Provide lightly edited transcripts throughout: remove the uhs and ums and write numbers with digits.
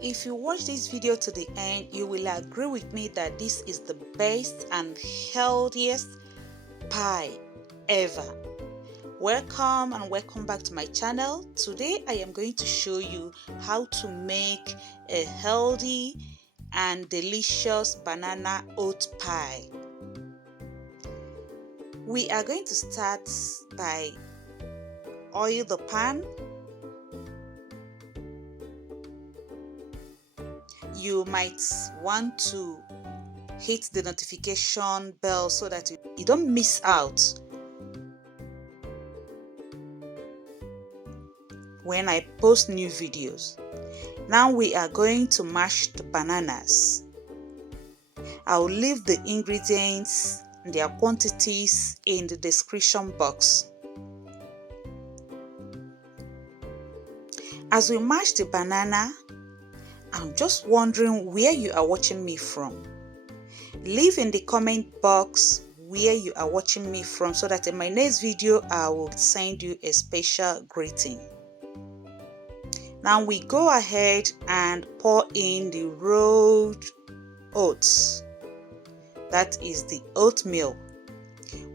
If you watch this video to the end, you will agree with me that this is the best and healthiest pie ever. Welcome and welcome back to my channel. Today I am going to show you how to make a healthy and delicious banana oat pie. We are going to start by oil the pan. You might want to hit the notification bell so that you don't miss out when I post new videos. Now we are going to mash the bananas. I'll leave the ingredients and their quantities in the description box. As we mash the banana, I'm just wondering where you are watching me from. Leave in the comment box where you are watching me from so that in my next video I will send you a special greeting. Now we go ahead and pour in the rolled oats. That is the oatmeal.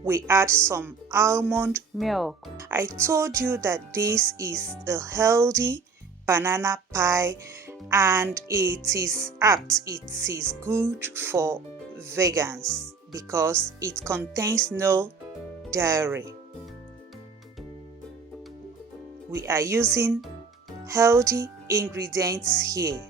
We add some almond milk. I told you that this is a healthy banana pie and it is good for vegans because it contains no dairy. We are using healthy ingredients here.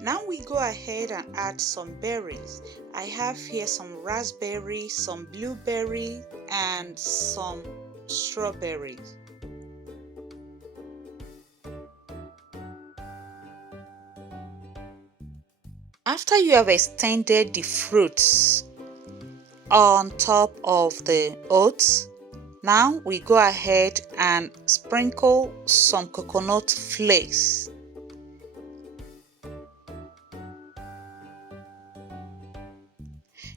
Now we go ahead and add some berries. I have here some raspberry, some blueberry, and some strawberries. After you have extended the fruits on top of the oats, now we go ahead and sprinkle some coconut flakes.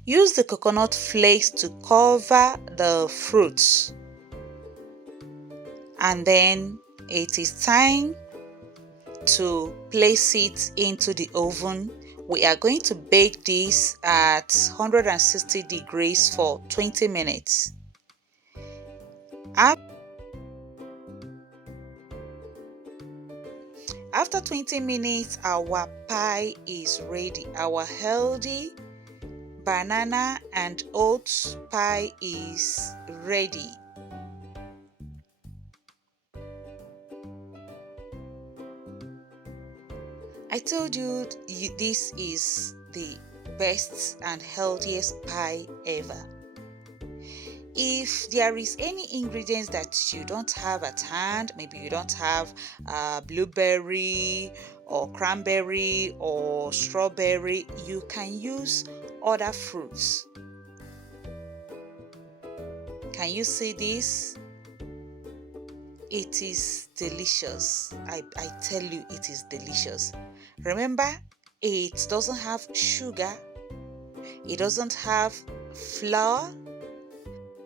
Use the coconut flakes to cover the fruits. And then it is time to place it into the oven. We are going to bake this at 160 degrees for 20 minutes. After 20 minutes, our pie is ready. Our healthy banana and oats pie is ready. I told you this is the best and healthiest pie ever. If there is any ingredients that you don't have at hand, maybe you don't have blueberry or cranberry or strawberry, you can use other fruits. Can you see this? It is delicious. I tell you, it is delicious. Remember, it doesn't have sugar, it doesn't have flour,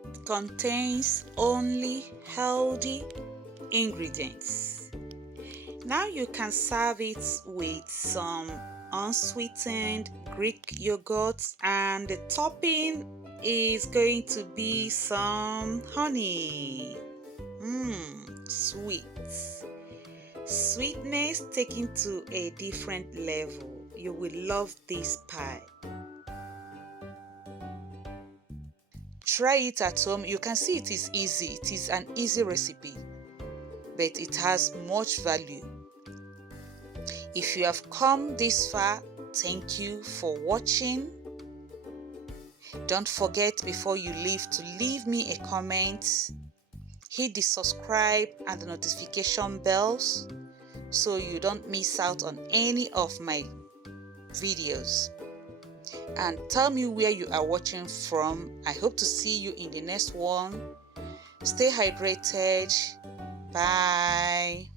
it contains only healthy ingredients. Now you can serve it with some unsweetened Greek yogurt, and the topping is going to be some honey. Sweet. Sweetness taken to a different level. You will love this pie. Try it at home. You can see it is easy. It is an easy recipe, but it has much value. If you have come this far, thank you for watching. Don't forget before you leave to leave me a comment. Hit the subscribe and the notification bells so you don't miss out on any of my videos. And tell me where you are watching from. I hope to see you in the next one. Stay hydrated. Bye.